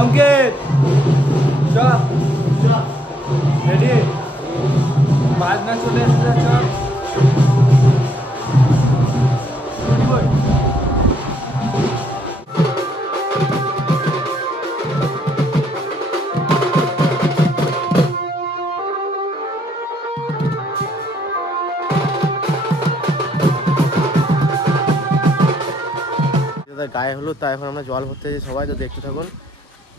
সংকেত রেডি বাজনা চলে এসেছে চল গায়ে হলুদ তাই এখন আমরা জল ভরতে যাই সবাই, তো দেখতে থাকুন,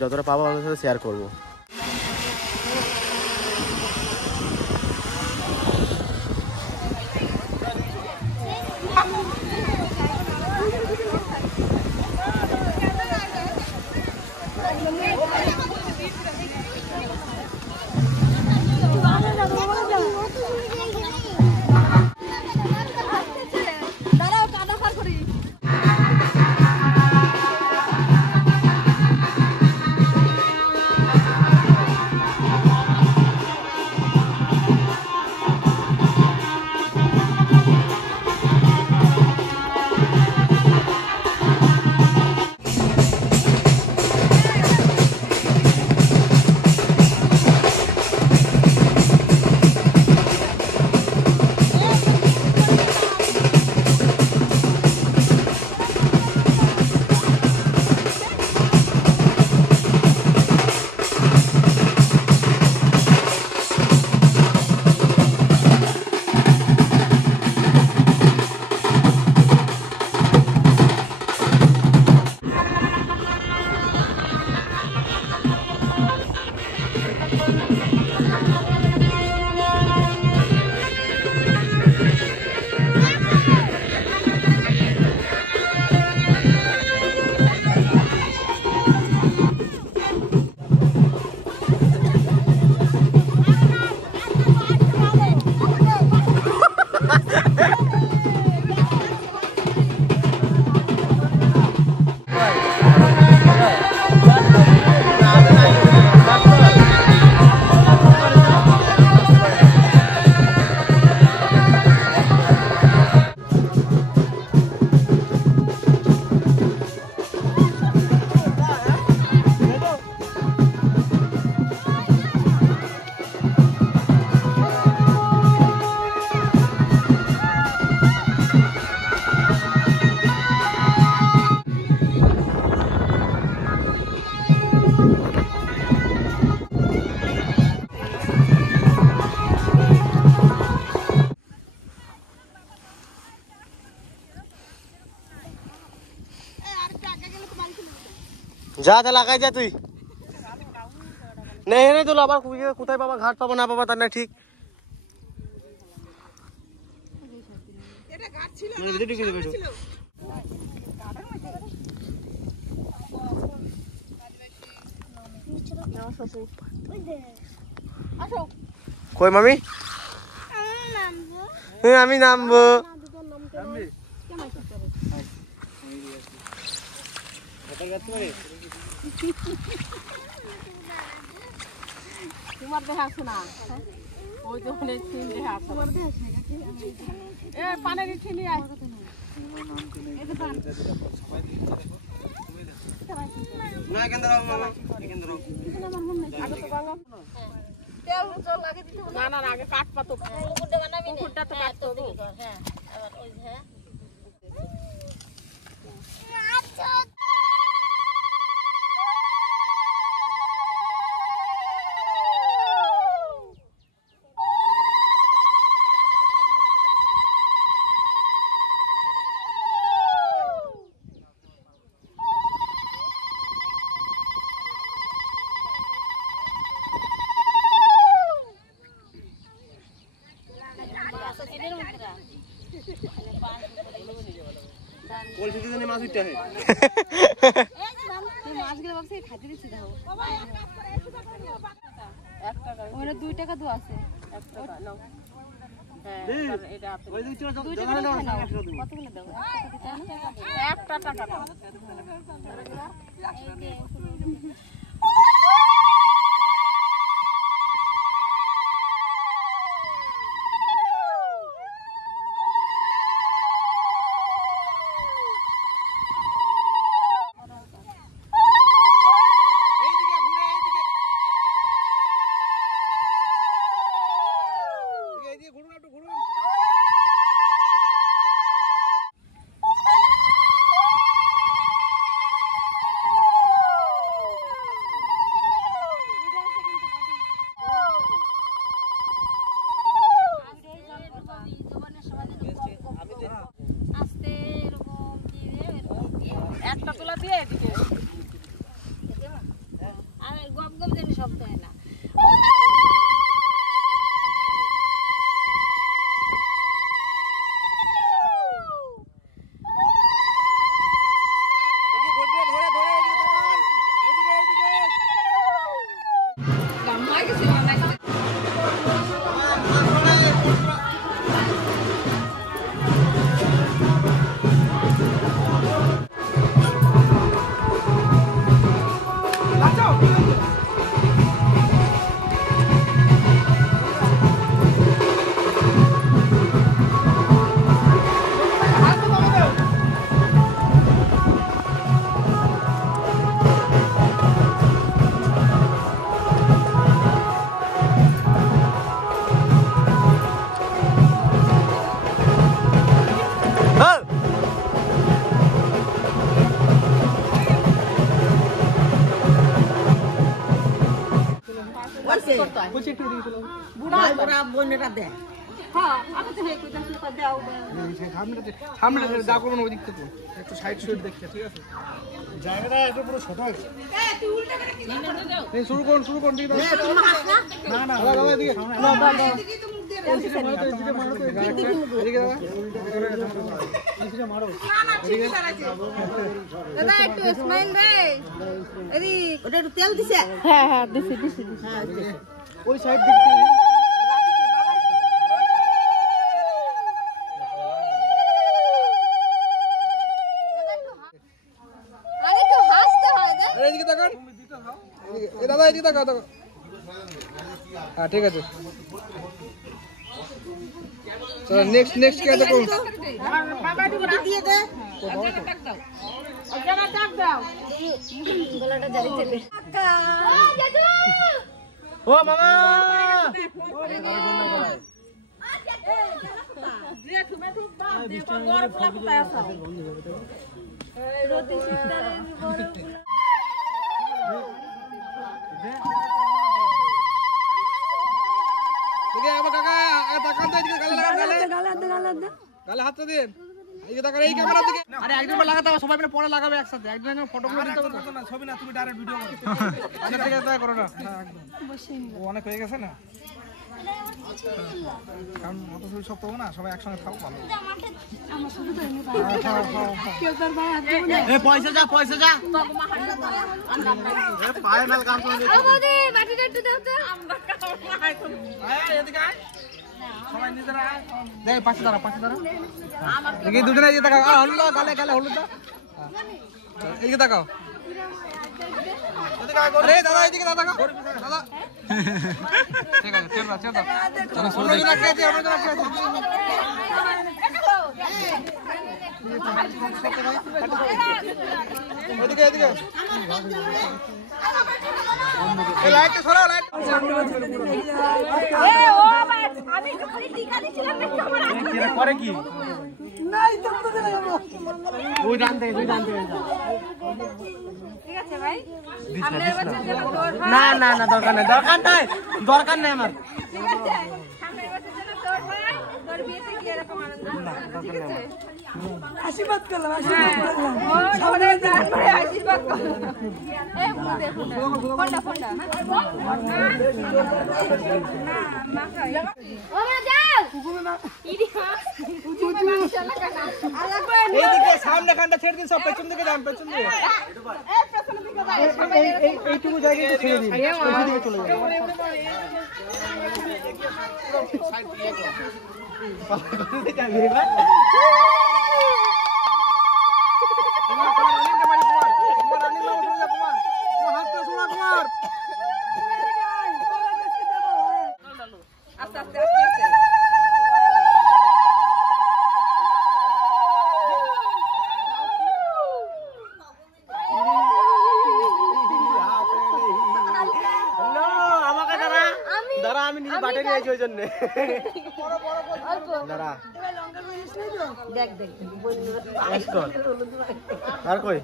যতটা পাবো আমাদের সাথে শেয়ার করবো। যা তা লাগাই যা তুই নেই তো আবার কোথায় পাবা, ঘাট পাবো না পাবা তার না ঠিক। কই মামি আমি নামবো। তোমার দেখা আছে না ওই তো দেখা আছে পানের ঠিনি আয় না না আগে কাঠ পাতো পুকুরটা তো কাটতো হ্যাঁ ওই হ্যাঁ দুই টাকা তো আছে একটা টাকা একদম যেন শব্দ হয় না। তেল দিছে? হ্যাঁ হ্যাঁ দিছি দিছি ওই সাইড দিক দাদা এদিকে তাকাও তাকাও। হ্যাঁ ঠিক আছে চলো নেক্সট নেক্সট কে দেখো বাবা দিয়ে দে ডাক দাও গলাটা জারি চলে ও মামা রে তুমি খুব বাপ দেখো বড় পোলা কোথায় আছে রতি সিস্টারের বড় পোলা দেখে আমার কাকা তাকান তো এদিকে গালে হাত দিন এই দেখো এই ক্যামেরা দিকে আরে একদিন লাগাতে হবে সবাই মিলে পরে লাগাবে একসাথে একদিন যেন ফটোগুলো দিতে হবে না ছবি না তুমি ডাইরেক্ট ভিডিও করো আচ্ছা ঠিক আছে করো না হ্যাঁ একদম ও অনেক হয়ে গেছে না কারণ অত ছবি সব তো না সবাই একসঙ্গে খাও ভালো আমার সাথে তো এনে কেউ তোর ভাই হাত দেব না এ পয়সা যা এ পায়ে মেল কাম করে ও বৌদি বাটিটা একটু দাও তো আমরা খাও না আয় এদিকে আয় সবাই নিজেরা দেখ পাশে দাঁড়া আমার দেখি দুজনে এই তাকাও হলুদ গালে হলুদ দাও এইদিকে তাকাও আরে দাদা এইদিকে দাদা ঠিক আছে ছেড়ে দাও চলো অন্য জন খেয়ে অন্য জন ওদিকে এদিকে এই লাইটটা সরাও লাইট এ ও আমি তো খালি টিকা দিছিলাম দেখো আমার হাতে করে কি নাই তো কোথায় যাব ওই ডান থেকে ঠিক আছে ভাই আপনার বাচ্চা যেন তোর না দরকার নাই আমার ঠিক আছে আপনার বাচ্চা যেন তোর হয় তোর বিয়েতে কি এরকম আনন্দ ঠিক আছে আশীর্বাদ করলাম ও সবাই জান করে আশীর্বাদ করলাম এই দেখো ফোনটা ও মা যাও কুকুর না ইদি কুকুর না ইনশাআল্লাহ কানা এইদিকে সামনে খানটা ছেড়ে দিন সব পেছন দিকে যান পেছন দিকে এই পেছন দিকে যাও সবাই এইটুকু জায়গায় ছেড়ে দিন পেছন দিকে চলে যাও সাইড দিয়ে যাও আমি নিজে বাটে নিয়েছি ওই জন্য দাঁড়া দেখ আর কই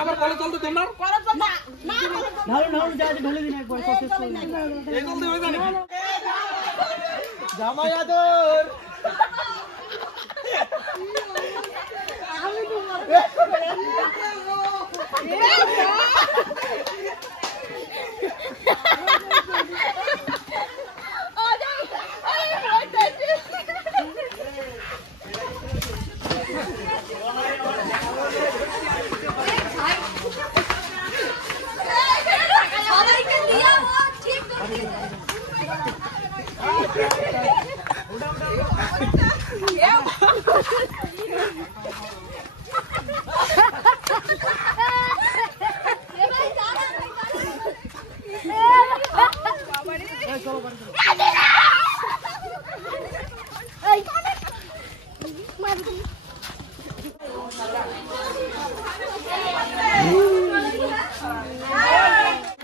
আমার কলে চলতে তোমার জামাই আদর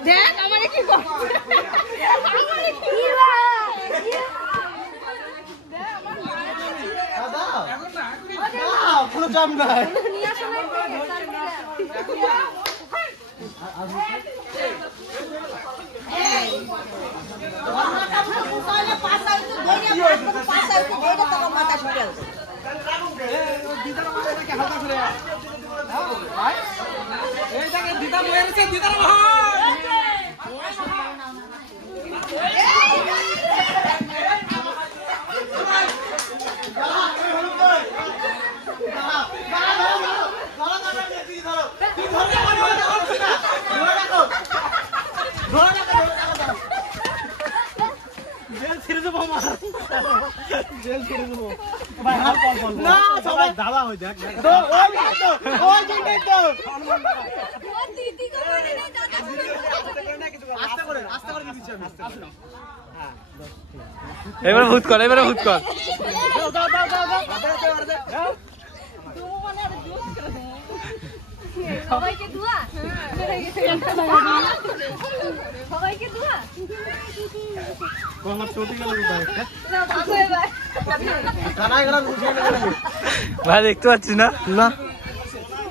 দেখ আমারে কি করছে আমারে কি কোনো চাপ নাই নিয়ে আসো না দিদার মেরেছে দিদার ভাই জেল ছেড়ে দেবো জেল ছেড়ে দেবো না সবাই দাদা হয়ে যাক এবারে ভূত কর এবারে ভূত কর সবাইকে দুয়া সবাইকে দুয়া আমার চটি গেল না ভাগো এবার কানাই গেল ভাই দেখতে পাচ্ছি না না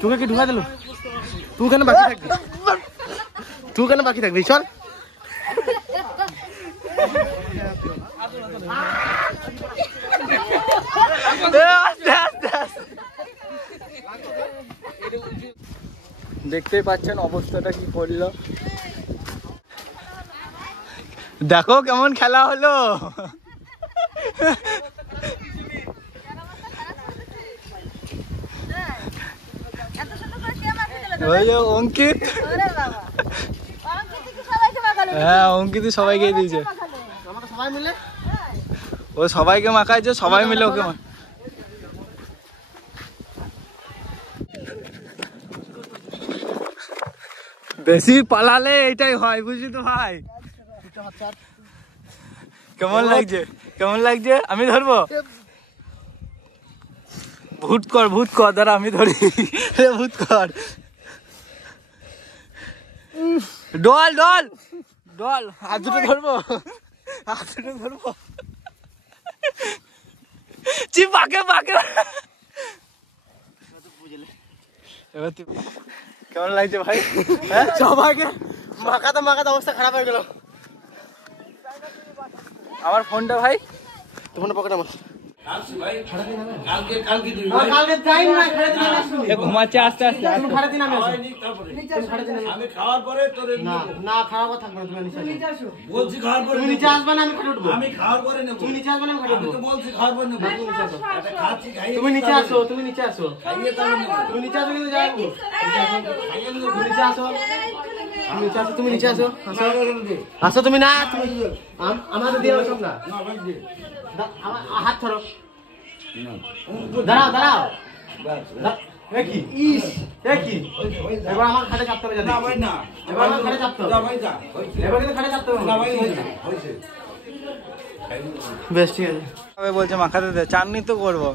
তোকে কি ঢুকা দিল তুই কেন বাকি থাকবি তুই কেন বাকি থাকবি চল দেখতেই পাচ্ছেন অবস্থাটা কি করলো দেখো কেমন খেলা হলো এত সুন্দর করে কে মাখে দিল ওই যে অঙ্কিত ওরে বাবা অঙ্কিত কি সবাইকে মাখালো হ্যাঁ অঙ্কিত সবাইকে দিয়েছে আমাকে সবাই মিলে ও সবাইকে মাখাইছে সবাই মিলে ওকে বেশি পালালে এটাই হয় বুঝলি তো ভাই কেমন লাগছে আমি ধরবো ভূত কর দাঁড়া আমি ধরি ভূত কর ডল হাত দুটো ধরবো পাকে এবার কেমন লাগছে ভাই সবাইকে মাখাতে অবস্থা খারাপ হয়ে গেল আমার ফোনটা ভাই তোমার পকেটে আমার কালকে টাইম নাই ঘুমাচ্ছে আস্তে আস্তে আমি খাওয়ার পরে তোর না খারাপ থাকবে না তুমি নিচে আসো বলছি খাওয়ার পরে তুমি নিচে আসবে না আমি খাটে উঠবো আমি খাওয়ার পরে নেব তুমি নিচে আসবে না আমি খাটে আমি উঠবো তো বলছি খাওয়ার পরে নেব এটা খাচ্ছি খাইয়ে তুমি নিচে আসো খাইয়ে তাহলে নেব তুমি নিচে আসো কিন্তু যাবো খাইয়ে নেব তুমি নিচে আসো তুমি নিচে আসো আসো তুমি না আমাদের দিয়ে সব না না ভাই দে আমার হাত ধরো দাঁড়াও কি এবার আমার খাটে চাপতে হবে না ভাই না এবার আমার খাটে চাপতে যা হবে ভাই যা এবার কিন্তু খাটে চাপতে হবে না ভাই হইছে বেশ ঠিক আছে বলছে মাখাতে দে চাটনি তো করবো